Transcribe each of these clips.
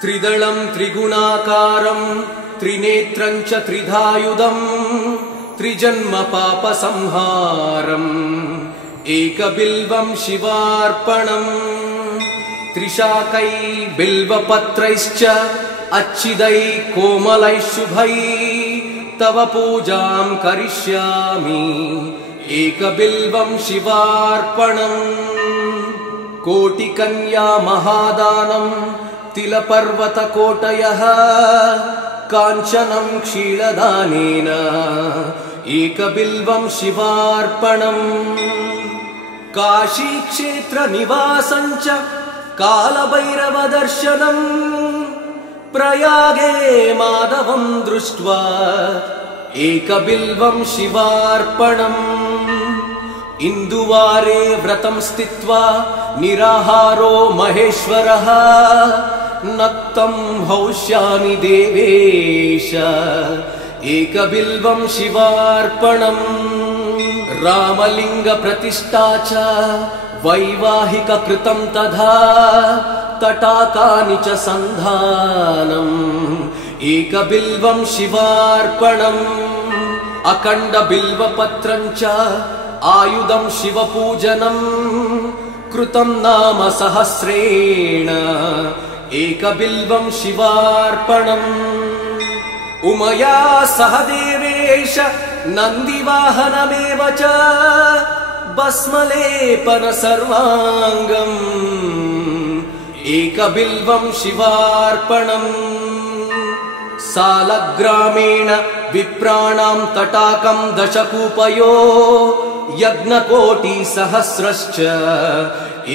त्रिदलं त्रिगुणाकारं त्रिनेत्रं च त्रिधायुधं त्रिजन्म पापसंहारम् एकबिल्वं शिवार्पणम् त्रिशाकै बिल्वपत्रैश्च अच्छिदै कोमलै शुभै तव पूजां करिष्यामि एकबिल्वं शिवार्पणम् कोटिकन्या महादानं तिलपर्वतकोटयः काञ्चनं क्षीरदानेन एकबिल्वं शिवार्पणम् काशीक्षेत्रनिवासं च कालभैरवदर्शनम् प्रयागे माधवं दृष्ट्वा एकबिल्वं शिवार्पणम् इन्दुवारे व्रतं स्थित्वा निराहारो महेश्वरः नक्तं हौष्यामि देवेश एकबिल्वं शिवार्पणम् रामलिङ्गप्रतिष्ठा च वैवाहिककृतं तथा तटाकानि च सन्धानम् एकबिल्वं शिवार्पणम् अखण्डबिल्वपत्रं च आयुधं शिवपूजनं कृतं नाम सहस्रेण एकबिल्वं शिवार्पणम् उमया सह देवेश नन्दिवाहनमेव च भस्मलेपन सर्वाङ्गम् एकबिल्वं शिवार्पणम् सालग्रामेण विप्राणां तटाकं दशकूपयो यज्ञकोटिसहस्रश्च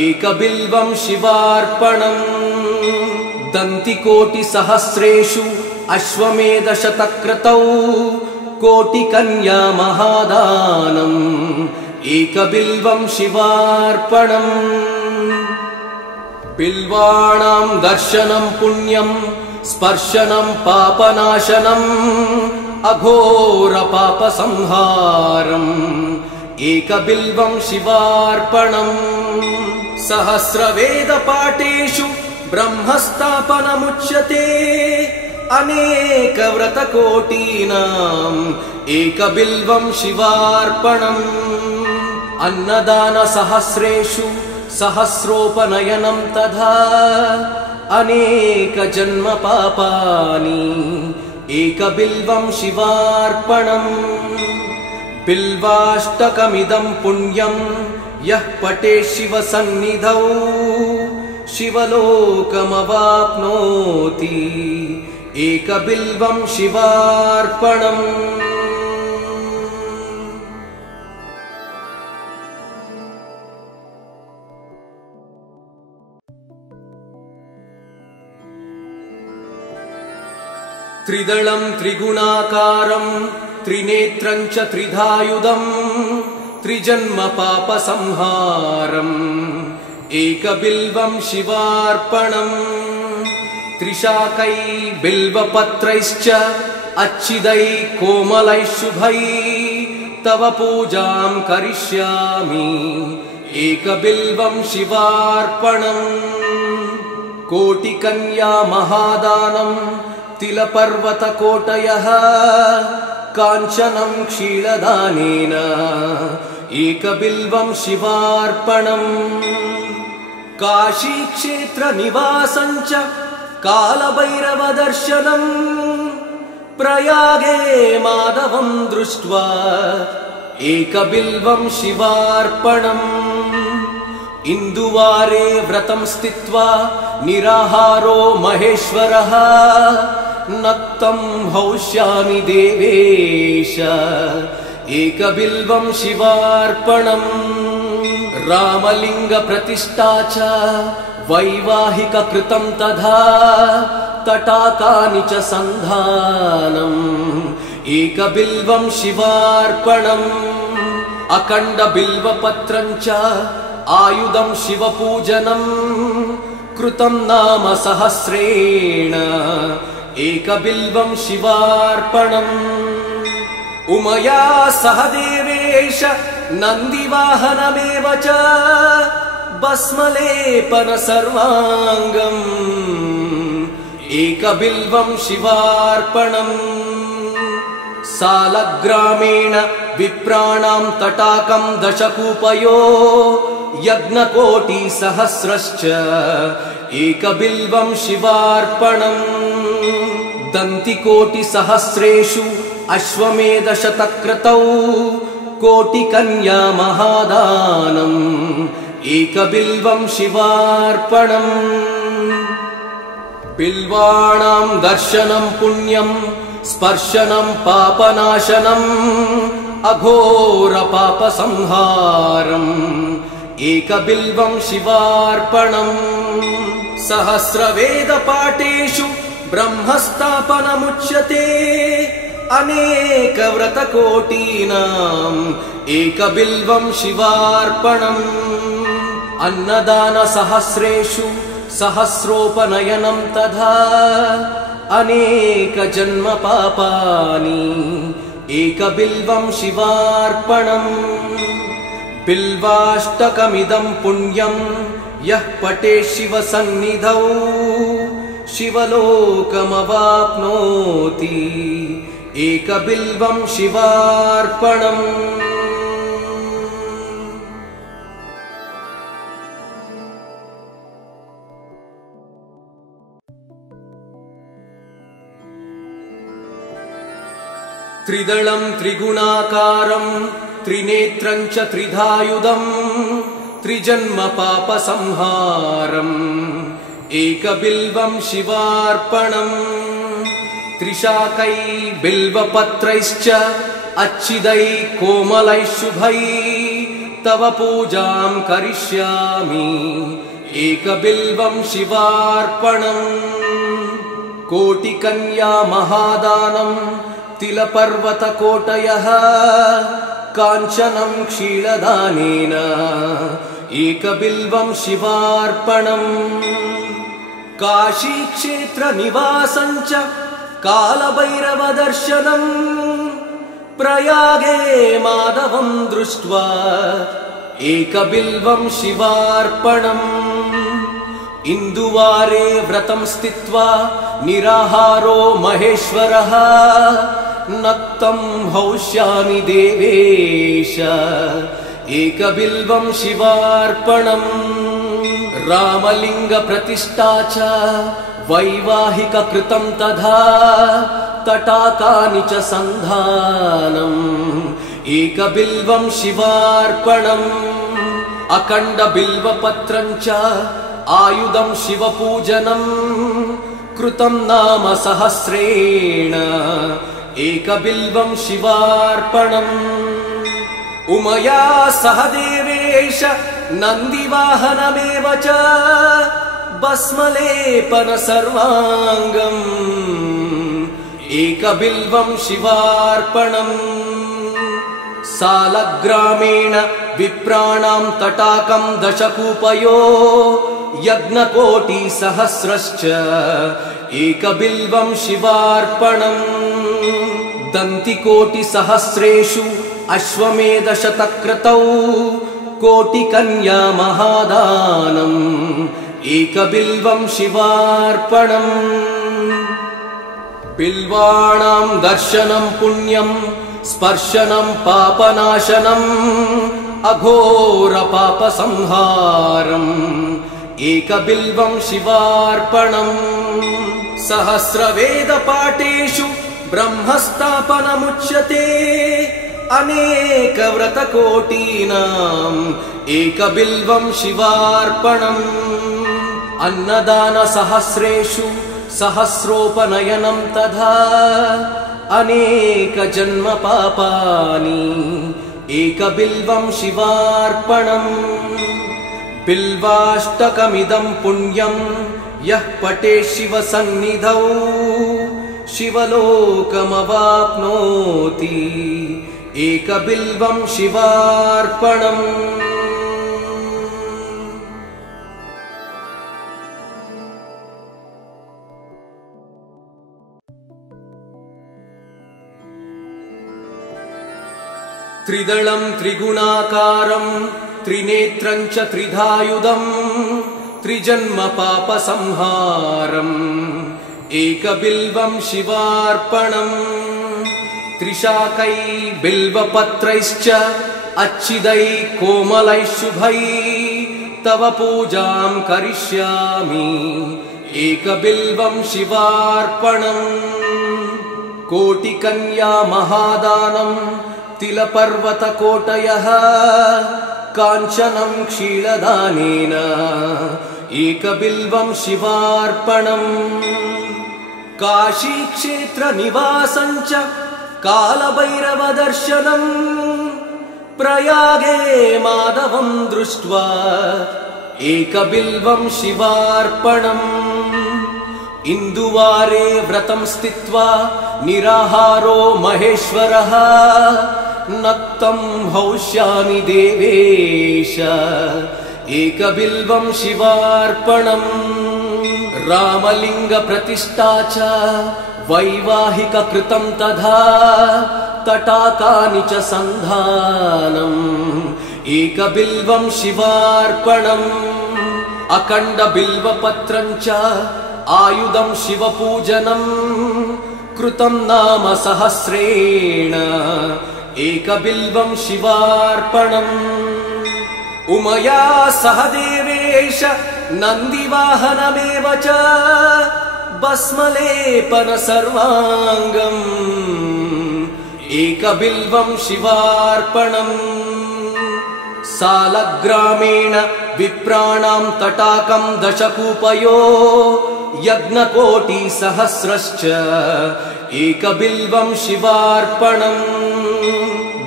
एकबिल्वं शिवार्पणम् दन्तिकोटिसहस्रेषु अश्वमेधशतक्रतौ कोटिकन्या महादानम् एकबिल्वं शिवार्पणम् बिल्वाणां दर्शनं पुण्यं स्पर्शनं पापनाशनम् अघोरपापसंहारम् एकबिल्वं शिवार्पणम् सहस्रवेदपाठेषु ब्रह्मस्थापनमुच्यते अनेकव्रतकोटीनाम् एकबिल्वं शिवार्पणम् अन्नदानसहस्रेषु सहस्रोपनयनं तथा अनेकजन्म पापानि एकबिल्वं शिवार्पणम् बिल्वाष्टकमिदं पुण्यं यः पठेत् शिवसन्निधौ शिवलोकमवाप्नोति एकबिल्वं शिवार्पणम् त्रिदलं त्रिगुणाकारं त्रिनेत्रं च त्रिधायुधं त्रिजन्म पापसंहारम् एकबिल्वं शिवार्पणम् त्रिशाकै बिल्वपत्रैश्च अच्छिदै कोमलै शुभै तव पूजां करिष्यामि एकबिल्वं शिवार्पणम् कोटिकन्या महादानं तिलपर्वतकोटयः काञ्चनं क्षीरदानेन एकबिल्वं शिवार्पणम् काशीक्षेत्रनिवासं च कालभैरवदर्शनम् प्रयागे माधवं दृष्ट्वा एकबिल्वं शिवार्पणम् इन्दुवारे व्रतं स्थित्वा निराहारो महेश्वरः नक्तं हौष्यामि देवेश एकबिल्वं शिवार्पणम् रामलिङ्गप्रतिष्ठा च वैवाहिककृतं तथा तटाकानि च सन्धानम् एकबिल्वं शिवार्पणम् अखण्डबिल्वपत्रं च आयुधं शिवपूजनं कृतं नाम सहस्रेण एकबिल्वं शिवार्पणम् उमया सह देवेश नन्दिवाहनमेव च भस्मलेपन सर्वाङ्गम् एकबिल्वं शिवार्पणम् सालग्रामेण विप्राणां तटाकं दशकूपयो यज्ञकोटिसहस्रश्च एकबिल्वं शिवार्पणम् दन्तिकोटिसहस्रेषु अश्वमेधशतक्रतौ कोटिकन्या महादानम् एकबिल्वं शिवार्पणम् बिल्वाणां दर्शनं पुण्यं स्पर्शनं पापनाशनम् अघोरपापसंहारम् एकबिल्वं शिवार्पणम् सहस्रवेदपाठेषु ब्रह्मस्थापनमुच्यते अनेकव्रतकोटीनाम् एकबिल्वं शिवार्पणम् अन्नदानसहस्रेषु सहस्रोपनयनं तथा अनेकजन्मपापानि एकबिल्वं शिवार्पणम् बिल्वाष्टकमिदं पुण्यं यः पठेत् शिवसन्निधौ शिवलोकमवाप्नोति एकबिल्वं शिवार्पणम् त्रिदलं त्रिगुणाकारं त्रिनेत्रं च त्रिधायुधं त्रिजन्मपापसंहारम् एकबिल्वं शिवार्पणम् त्रिशाकै बिल्वपत्रैश्च अच्छिदै कोमलै शुभै तव पूजां करिष्यामि एकबिल्वं शिवार्पणम् कोटिकन्या महादानं तिलपर्वतकोटयः काञ्चनं क्षीरदानेन एकबिल्वं शिवार्पणम् काशीक्षेत्रनिवासं च कालभैरवदर्शनम् प्रयागे माधवं दृष्ट्वा एकबिल्वं शिवार्पणम् इन्दुवारे व्रतं स्थित्वा निराहारो महेश्वरः नक्तं हौष्यामि देवेश एकबिल्वं शिवार्पणम् रामलिङ्गप्रतिष्ठा च वैवाहिककृतं तथा तटाकानि च सन्धानम् एकबिल्वं शिवार्पणम् अखण्डबिल्वपत्रं च आयुधं शिवपूजनं कृतं नाम सहस्रेण एकबिल्वं शिवार्पणम् उमया सह देवेश नन्दिवाहनमेव च भस्मलेपन सर्वाङ्गम् एकबिल्वं शिवार्पणम् सालग्रामेण विप्राणां तटाकं दशकूपयो यज्ञकोटिसहस्रश्च एकबिल्वं शिवार्पणम् दन्तिकोटिसहस्रेषु अश्वमेधशतक्रतौ कोटिकन्या महादानम् एकबिल्वं शिवार्पणम् बिल्वाणां दर्शनं पुण्यं स्पर्शनं पापनाशनम् अघोरपापसंहारम् एकबिल्वं शिवार्पणम् सहस्रवेदपाठेषु ब्रह्मस्थापनमुच्यते अनेकव्रतकोटीनाम् एकबिल्वं शिवार्पणम् अन्नदानसहस्रेषु सहस्रोपनयनं तथा अनेकजन्मपापानि एकबिल्वं शिवार्पणम् बिल्वाष्टकमिदं पुण्यं यः पठेत् शिवसन्निधौ शिवलोकमवाप्नोति एकबिल्वं शिवार्पणम् त्रिदलं त्रिगुणाकारं त्रिनेत्रं च त्रिधायुधं त्रिजन्मपापसंहारम् एकबिल्वं शिवार्पणम् त्रिशाकै बिल्वपत्रैश्च अच्छिदै कोमलै शुभै तव पूजां करिष्यामि एकबिल्वं शिवार्पणम् कोटिकन्या महादानं तिलपर्वतकोटयः काञ्चनं क्षीरदानेन एकबिल्वं शिवार्पणम् काशीक्षेत्रनिवासं च कालभैरवदर्शनम् प्रयागे माधवं दृष्ट्वा एकबिल्वं शिवार्पणम् इन्दुवारे व्रतं स्थित्वा निराहारो महेश्वरः नक्तं हौष्यामि देवेश एकबिल्वं शिवार्पणम् रामलिङ्गप्रतिष्ठा च वैवाहिककृतं तथा तटाकानि च सन्धानम् एकबिल्वं शिवार्पणम् अखण्डबिल्वपत्रं च आयुधं शिवपूजनं कृतं नाम सहस्रेण एकबिल्वं शिवार्पणम् उमया सह देवेश नन्दिवाहनमेव च भस्मलेपन सर्वाङ्गम् एकबिल्वं शिवार्पणम् सालग्रामेण विप्राणां तटाकं दशकूपयो यज्ञकोटिसहस्रश्च एकबिल्वं शिवार्पणम्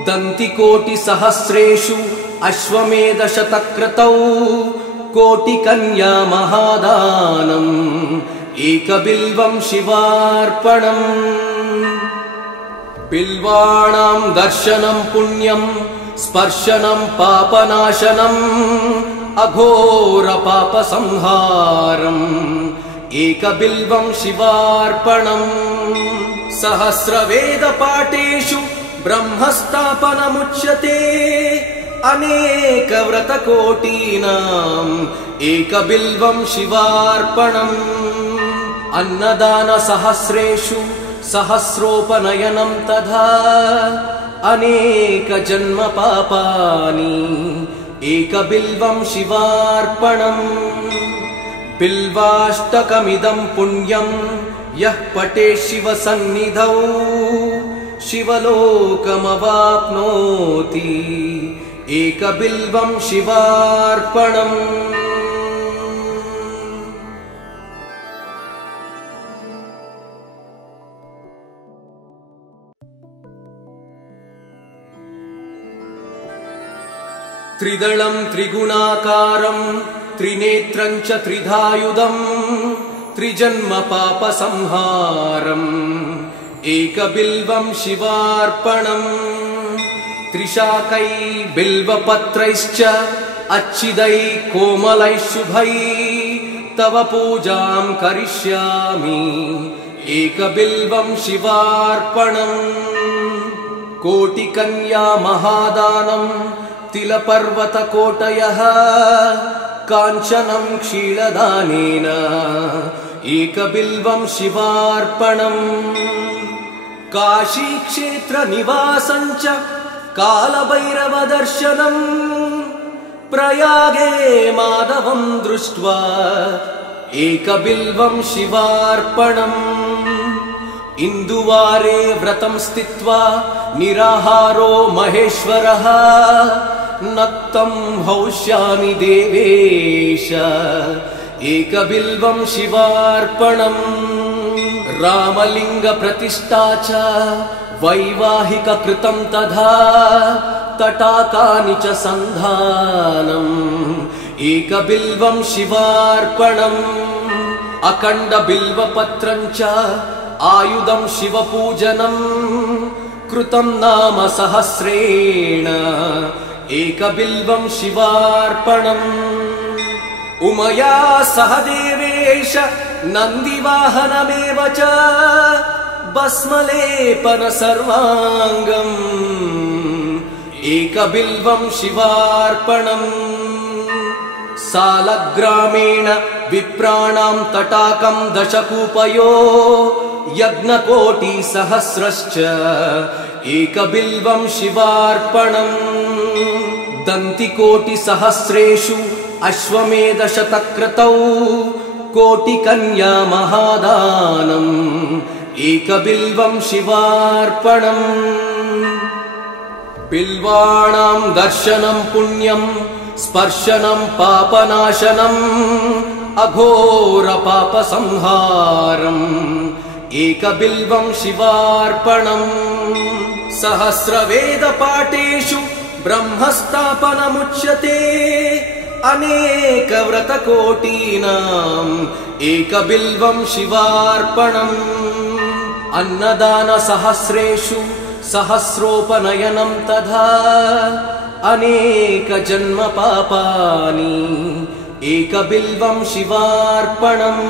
दन्तिकोटिसहस्रेषु अश्वमेधशतक्रतौ कोटिकन्या महादानम् एकबिल्वं शिवार्पणम् बिल्वाणां दर्शनं पुण्यं स्पर्शनं पापनाशनम् अघोरपापसंहारम् एकबिल्वं शिवार्पणम् सहस्रवेदपाठेषु ब्रह्मस्थापनमुच्यते अनेकव्रतकोटीनाम् एकबिल्वं शिवार्पणम् अन्नदानसहस्रेषु सहस्रोपनयनं तथा अनेकजन्मपापानि एकबिल्वं शिवार्पणम् बिल्वाष्टकमिदं पुण्यं यः पठेत् शिवसन्निधौ शिवलोकमवाप्नोति एकबिल्वं शिवार्पणम् त्रिदलं त्रिगुणाकारं त्रिनेत्रं च त्रिधायुधं त्रिजन्मपापसंहारम् एकबिल्वं शिवार्पणम् त्रिशाकै बिल्वपत्रैश्च अच्छिदै कोमलै शुभै तव पूजां करिष्यामि एकबिल्वं शिवार्पणम् कोटिकन्या महादानं तिलपर्वतकोटयः काञ्चनं क्षीरदानेन एकबिल्वं शिवार्पणम् काशीक्षेत्रनिवासं च कालभैरवदर्शनम् प्रयागे माधवं दृष्ट्वा एकबिल्वं शिवार्पणम् इन्दुवारे व्रतं स्थित्वा निराहारो महेश्वरः नक्तं हौष्यामि देवेश एकबिल्वं शिवार्पणम् रामलिङ्गप्रतिष्ठा च वैवाहिककृतं तथा तटाकानि च सन्धानम् एकबिल्वं शिवार्पणम् अखण्डबिल्वपत्रं च आयुधं शिवपूजनं कृतं नाम सहस्रेण एकबिल्वं शिवार्पणम् उमया सह देवेश नन्दिवाहनमेव च भस्मलेपन सर्वाङ्गम् एकबिल्वं शिवार्पणम् सालग्रामेण विप्राणां तटाकं दशकूपयो यज्ञकोटिसहस्रश्च एकबिल्वं शिवार्पणम् दन्तिकोटिसहस्रेषु अश्वमेधशतक्रतौ कोटिकन्या महादानम् एकबिल्वं शिवार्पणम् बिल्वाणां दर्शनं पुण्यं स्पर्शनं पापनाशनम् अघोरपापसंहारम् एकबिल्वं शिवार्पणम् सहस्रवेदपाठेषु ब्रह्मस्थापनमुच्यते अनेकव्रतकोटीनाम् एकबिल्वं शिवार्पणम् अन्नदानसहस्रेषु सहस्रोपनयनं तथा अनेकजन्मपापानि एकबिल्वं शिवार्पणम्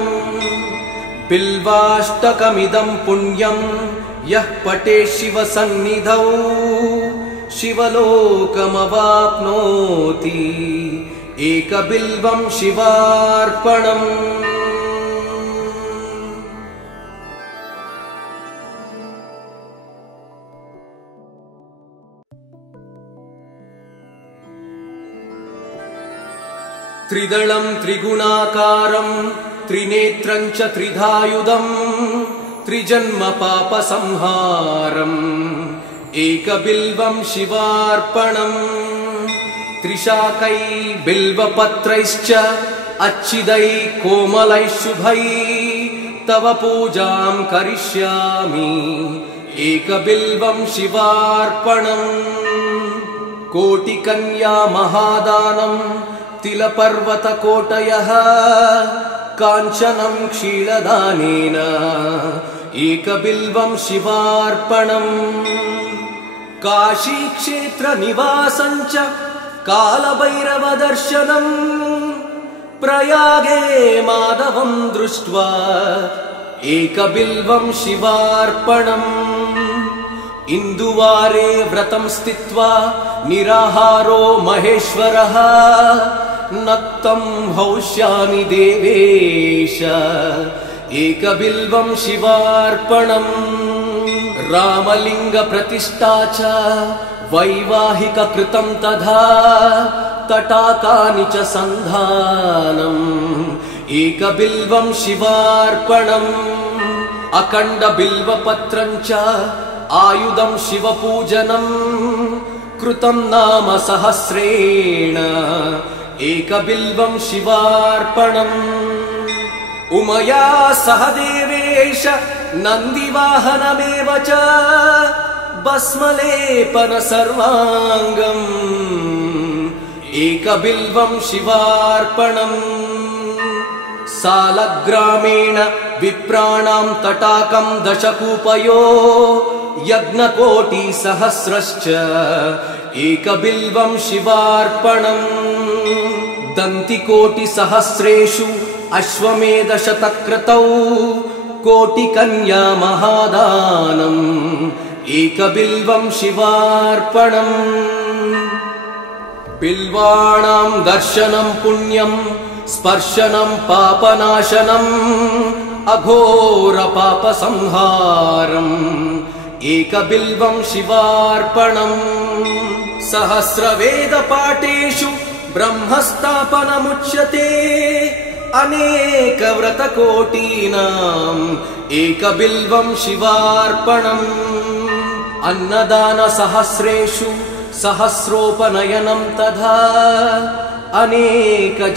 बिल्वाष्टकमिदं पुण्यं यः पठेत् शिवसन्निधौ शिवलोकमवाप्नोति एकबिल्वं शिवार्पणम् त्रिदलं त्रिगुणाकारं त्रिनेत्रं च त्रिधायुधं त्रिजन्मपापसंहारम् एकबिल्वं शिवार्पणम् त्रिशाकै बिल्वपत्रैश्च अच्छिदै कोमलैः शुभै तव पूजां करिष्यामि एकबिल्वं शिवार्पणम् कोटिकन्या महादानं तिलपर्वतकोटयः काञ्चनं क्षीरदानेन एकबिल्वं शिवार्पणम् काशीक्षेत्रनिवासं च कालभैरवदर्शनम् प्रयागे माधवं दृष्ट्वा एकबिल्वं शिवार्पणम् इन्दुवारे व्रतं स्थित्वा निराहारो महेश्वरः नक्तं हौष्यामि देवेश एकबिल्वं शिवार्पणम् रामलिङ्गप्रतिष्ठा च वैवाहिककृतं तथा तटाकानि च सन्धानम् एकबिल्वं शिवार्पणम् अखण्डबिल्वपत्रं च आयुधं शिवपूजनं कृतं नाम सहस्रेण एकबिल्वं शिवार्पणम् उमया सह देवेश नन्दिवाहनमेव च भस्मलेपन सर्वाङ्गम् एकबिल्वं शिवार्पणम् सालग्रामेण विप्राणां तटाकं दशकूपयो यज्ञकोटिसहस्रश्च एकबिल्वं शिवार्पणम् दन्तिकोटिसहस्रेषु अश्वमेधशतक्रतौ कोटिकन्या महादानम् एकबिल्वं शिवार्पणम् बिल्वाणां दर्शनं पुण्यं स्पर्शनं पापनाशनम् अघोरपापसंहारम् एकबिल्वं शिवार्पणम् सहस्रवेदपाठेषु ब्रह्मस्थापनमुच्यते अनेकव्रतकोटीनाम् एकबिल्वं शिवार्पणम् अन्नदानसहस्रेषु सहस्रोपनयनं तथा अनेकजन्मपापानि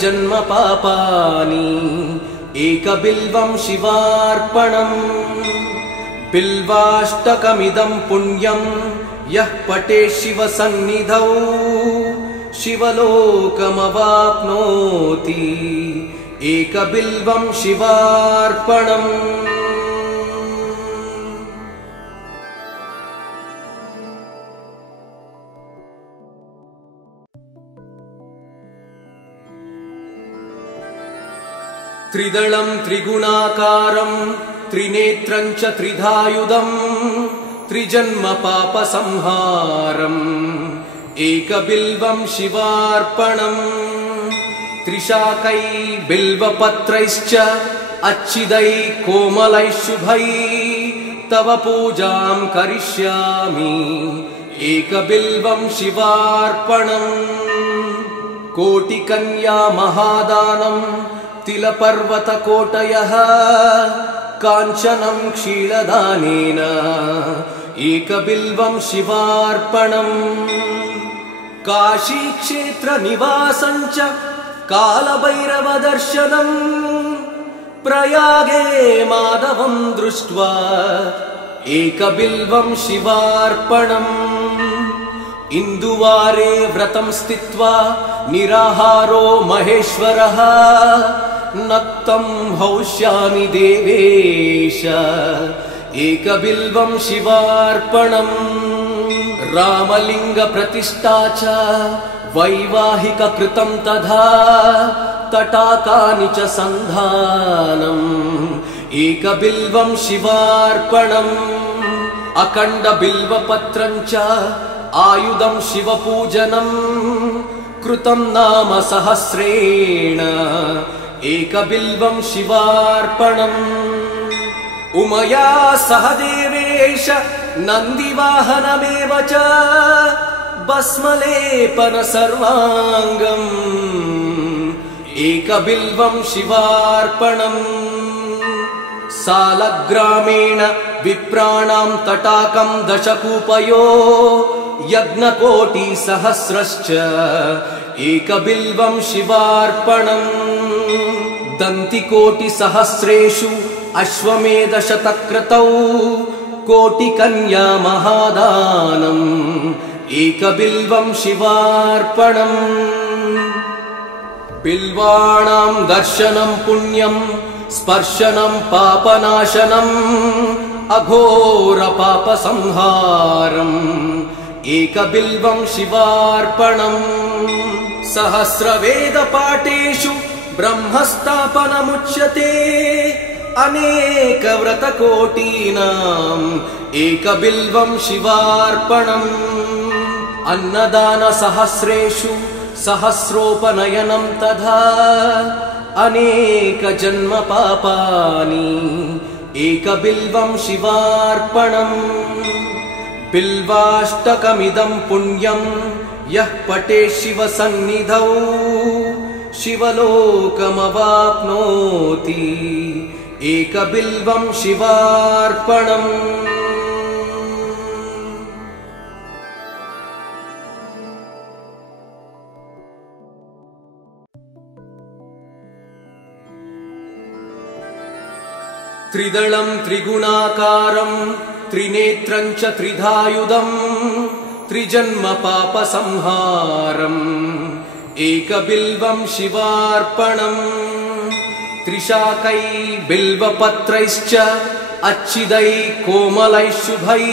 एकबिल्वं शिवार्पणम् बिल्वाष्टकमिदं पुण्यं यः पठेत् शिवसन्निधौ शिवलोकमवाप्नोति एकबिल्वं शिवार्पणम् त्रिदलं त्रिगुणाकारं त्रिनेत्रं च त्रिधायुधं त्रिजन्मपापसंहारम् एकबिल्वं शिवार्पणम् त्रिशाकै बिल्वपत्रैश्च अच्छिदै कोमलै शुभै तव पूजां करिष्यामि एकबिल्वं शिवार्पणम् कोटिकन्या महादानं तिलपर्वतकोटयः काञ्चनं क्षीरदानेन एकबिल्वं शिवार्पणम् काशीक्षेत्रनिवासं च कालभैरवदर्शनम् प्रयागे माधवं दृष्ट्वा एकबिल्वं शिवार्पणम् इन्दुवारे व्रतं स्थित्वा निराहारो महेश्वरः नक्तं हौष्यामि देवेश एकबिल्वं शिवार्पणम् रामलिङ्गप्रतिष्ठा च वैवाहिककृतं तथा तटाकानि च सन्धानम् एकबिल्वं शिवार्पणम् अखण्डबिल्वपत्रं च आयुधं शिवपूजनं कृतं नाम सहस्रेण एकबिल्वं शिवार्पणम् उमया सह देवेश नन्दिवाहनमेव च भस्मलेपन सर्वाङ्गम् एकबिल्वं शिवार्पणम् सालग्रामेण विप्राणां तटाकं दशकूपयो यज्ञकोटिसहस्रश्च एकबिल्वं शिवार्पणम् दन्तिकोटिसहस्रेषु अश्वमेधशतक्रतौ कोटिकन्या महादानम् एकबिल्वं शिवार्पणम् बिल्वाणां दर्शनं पुण्यं स्पर्शनं पापनाशनम् अघोरपापसंहारम् एकबिल्वं शिवार्पणम् सहस्रवेदपाठेषु ब्रह्मस्थापनमुच्यते अनेकव्रतकोटीनाम् एकबिल्वं शिवार्पणम् अन्नदानसहस्रेषु सहस्रोपनयनं तथा अनेकजन्मपापानि एकबिल्वं शिवार्पणम् बिल्वाष्टकमिदं पुण्यं यः पठेत् शिवसन्निधौ शिवलोकमवाप्नोति एकबिल्वं शिवार्पणम् त्रिदलं त्रिगुणाकारं त्रिनेत्रं च त्रिधायुधं त्रिजन्मपापसंहारम् एकबिल्वं शिवार्पणम् त्रिशाकै बिल्वपत्रैश्च अच्छिदै कोमलै शुभै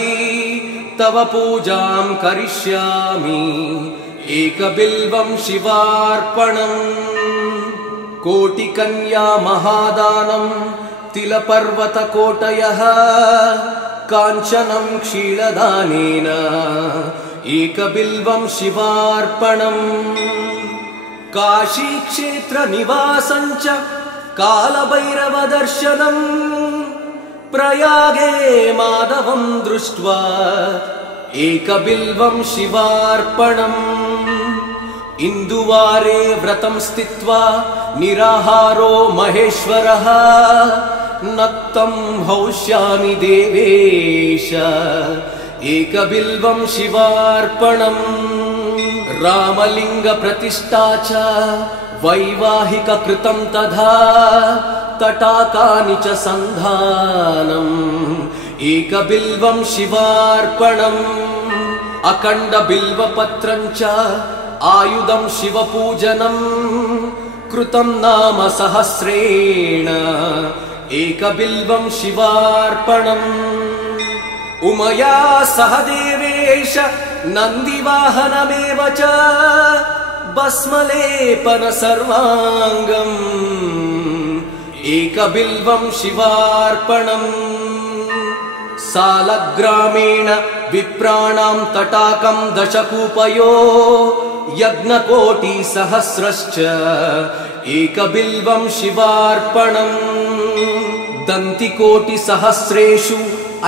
तव पूजां करिष्यामि एकबिल्वं शिवार्पणम् कोटिकन्या महादानं तिलपर्वतकोटयः काञ्चनं क्षीरदानेन एकबिल्वं शिवार्पणम् काशीक्षेत्रनिवासं च कालभैरवदर्शनम् प्रयागे माधवं दृष्ट्वा एकबिल्वं शिवार्पणम् इन्दुवारे व्रतं स्थित्वा निराहारो महेश्वरः नक्तं हौष्यामि देवेश एकबिल्वं शिवार्पणम् रामलिङ्गप्रतिष्ठा च वैवाहिककृतं तथा तटाकानि च सन्धानम् एकबिल्वं शिवार्पणम् अखण्डबिल्वपत्रं च आयुधं शिवपूजनं कृतं नाम सहस्रेण एकबिल्वं शिवार्पणम् उमया सह देवेश नन्दिवाहनमेव च भस्मलेपन सर्वाङ्गम् एकबिल्वं शिवार्पणम् सालग्रामेण विप्राणां तटाकं दशकूपयो यज्ञकोटिसहस्रश्च एकबिल्वं शिवार्पणम् दन्तिकोटिसहस्रेषु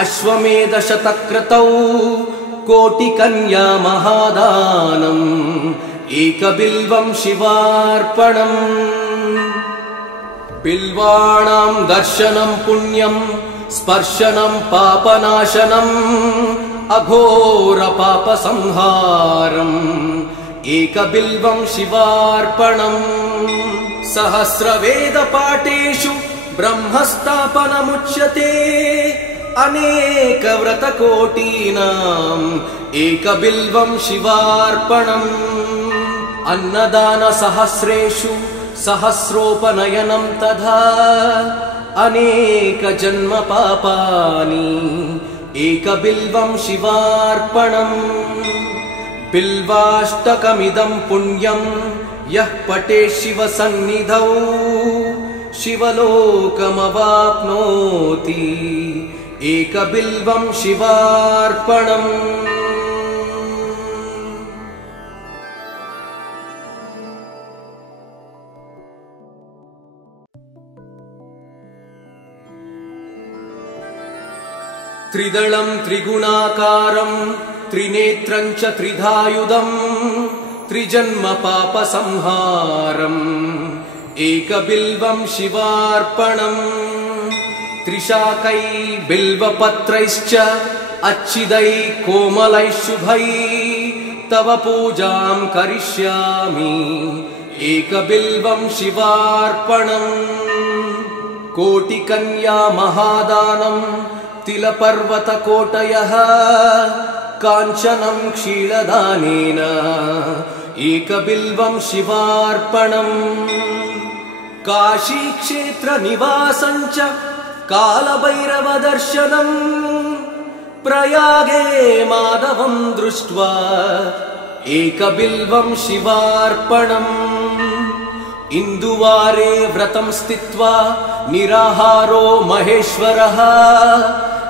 अश्वमेधशतक्रतौ कोटिकन्या महादानम् एकबिल्वं शिवार्पणम् बिल्वाणां दर्शनं पुण्यं स्पर्शनं पापनाशनम् अघोरपापसंहारम् एकबिल्वं शिवार्पणम् सहस्रवेदपाठेषु ब्रह्मस्थापनमुच्यते अनेकव्रतकोटीनाम् एकबिल्वं शिवार्पणम् अन्नदानसहस्रेषु सहस्रोपनयनं तथा अनेकजन्मपापानि एकबिल्वं शिवार्पणम् बिल्वाष्टकमिदं पुण्यं यः पठेत् शिवसन्निधौ शिवलोकमवाप्नोति एकबिल्वं शिवार्पणम् त्रिदलं त्रिगुणाकारं त्रिनेत्रं च त्रिधायुधं त्रिजन्मपापसंहारम् एकबिल्वं शिवार्पणम् त्रिशाकै बिल्वपत्रैश्च अच्छिदै कोमलै शुभै तव पूजां करिष्यामि एकबिल्वं शिवार्पणम् कोटिकन्या महादानं तिलपर्वतकोटयः काञ्चनं क्षीरदानेन एकबिल्वं शिवार्पणम् काशीक्षेत्रनिवासं च कालभैरवदर्शनम् प्रयागे माधवं दृष्ट्वा एकबिल्वं शिवार्पणम् इन्दुवारे व्रतं स्थित्वा निराहारो महेश्वरः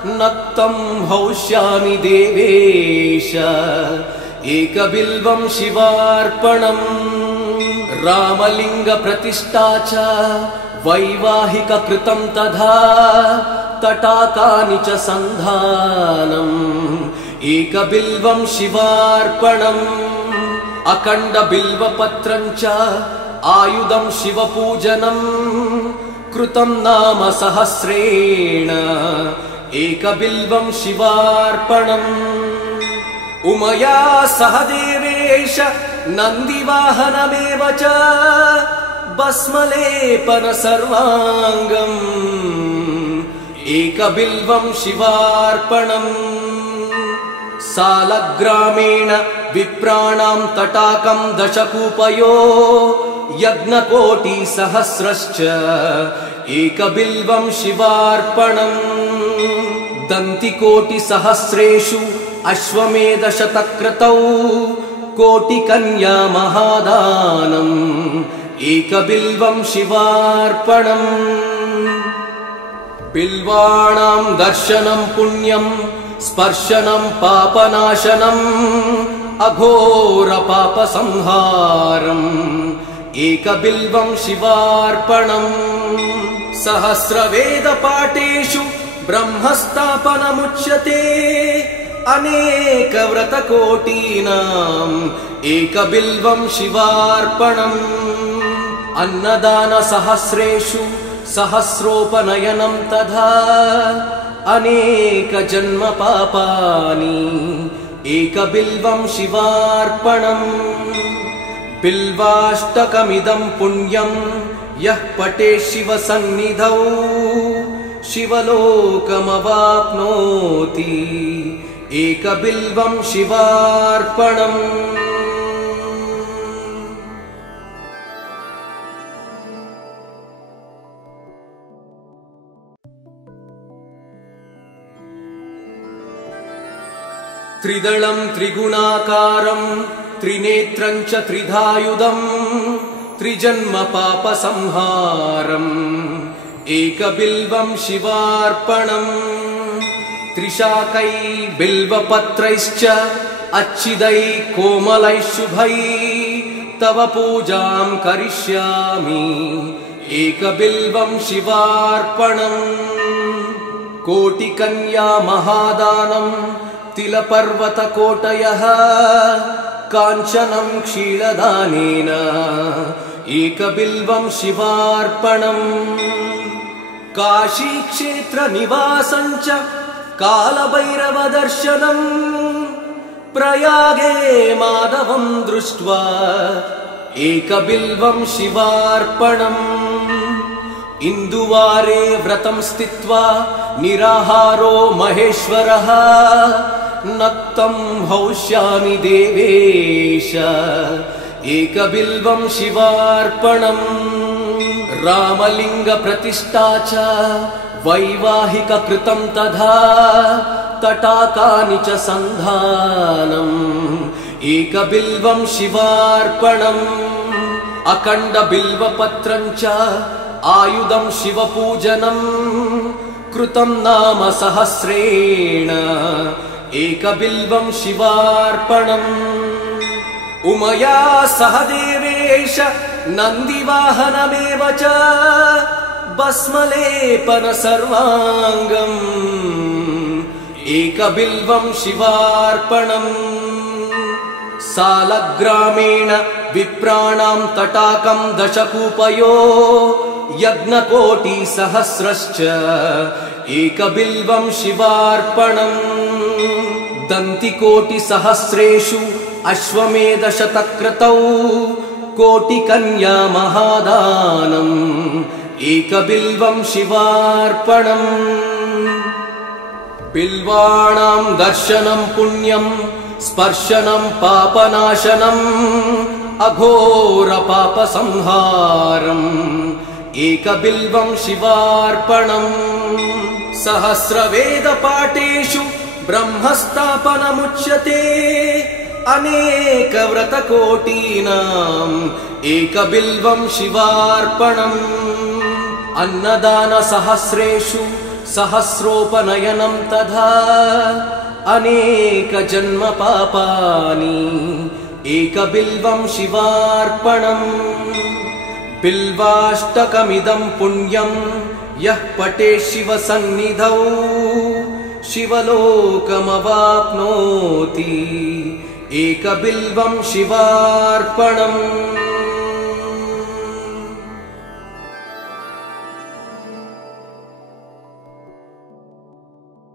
नक्तं हौष्यामि देवेश एकबिल्वं शिवार्पणम् रामलिङ्गप्रतिष्ठा च वैवाहिककृतं तथा तटाकानि च सन्धानम् एकबिल्वं शिवार्पणम् अखण्डबिल्वपत्रं च आयुधं शिवपूजनं कृतं नाम सहस्रेण एकबिल्वं शिवार्पणम् उमया सह देवेश नन्दिवाहनमेव च भस्मलेपन सर्वाङ्गम् एकबिल्वं शिवार्पणम् सालग्रामेण विप्राणां तटाकं दशकूपयो यज्ञकोटिसहस्रश्च एकबिल्वं शिवार्पणम् दन्तिकोटिसहस्रेषु अश्वमेधशतक्रतौ कोटिकन्या महादानम् एकबिल्वं शिवार्पणम् बिल्वाणां दर्शनं पुण्यं स्पर्शनं पापनाशनम् अघोरपापसंहारम् एकबिल्वं शिवार्पणम् सहस्रवेदपाठेषु ब्रह्मस्थापनमुच्यते अनेकव्रतकोटीनाम् एकबिल्वं शिवार्पणम् अन्नदानसहस्रेषु सहस्रोपनयनं तथा अनेकजन्मपापानि एकबिल्वं शिवार्पणम् बिल्वाष्टकमिदं पुण्यं यः पठेत् शिवसन्निधौ शिवलोकमवाप्नोति एकबिल्वं शिवार्पणम् त्रिदलं त्रिगुणाकारं त्रिनेत्रं च त्रिधायुधं त्रिजन्मपापसंहारम् एकबिल्वं शिवार्पणम् त्रिशाकै बिल्वपत्रैश्च अच्छिदै कोमलै शुभै तव पूजां करिष्यामि एकबिल्वं शिवार्पणम् कोटिकन्या महादानं तिलपर्वतकोटयः काञ्चनं क्षीरदानेन एकबिल्वं शिवार्पणम् काशीक्षेत्रनिवासं च कालभैरवदर्शनम् प्रयागे माधवं दृष्ट्वा एकबिल्वं शिवार्पणम् इन्दुवारे व्रतं स्थित्वा निराहारो महेश्वरः नक्तं हौष्यामि देवेश एकबिल्वं शिवार्पणम् रामलिङ्गप्रतिष्ठा च वैवाहिककृतं तथा तटाकानि च सन्धानम् एकबिल्वं शिवार्पणम् अखण्डबिल्वपत्रं च आयुधं शिवपूजनम् कृतं नाम सहस्रेण एकबिल्वं शिवार्पणम् उमया सह देवेश नन्दिवाहनमेव च भस्मलेपन सर्वाङ्गम् एकबिल्वं शिवार्पणम् सालग्रामेण विप्राणां तटाकं दशकूपयो यज्ञकोटिसहस्रश्च एकबिल्वं शिवार्पणम् दन्तिकोटिसहस्रेषु अश्वमेधशतक्रतौ कोटिकन्या महादानम् एकबिल्वं शिवार्पणम् बिल्वाणां दर्शनं पुण्यं स्पर्शनं पापनाशनम् अघोरपापसंहारम् एकबिल्वं शिवार्पणम् सहस्रवेदपाठेषु ब्रह्मस्थापनमुच्यते अनेकव्रतकोटीनाम् एकबिल्वं शिवार्पणम् अन्नदानसहस्रेषु सहस्रोपनयनं तथा अनेकजन्मपापानि एकबिल्वं शिवार्पणम् बिल्वाष्टकमिदं पुण्यं यः पठेत् शिवसन्निधौ शिवलोकमवाप्नोति एकबिल्वं शिवार्पणम्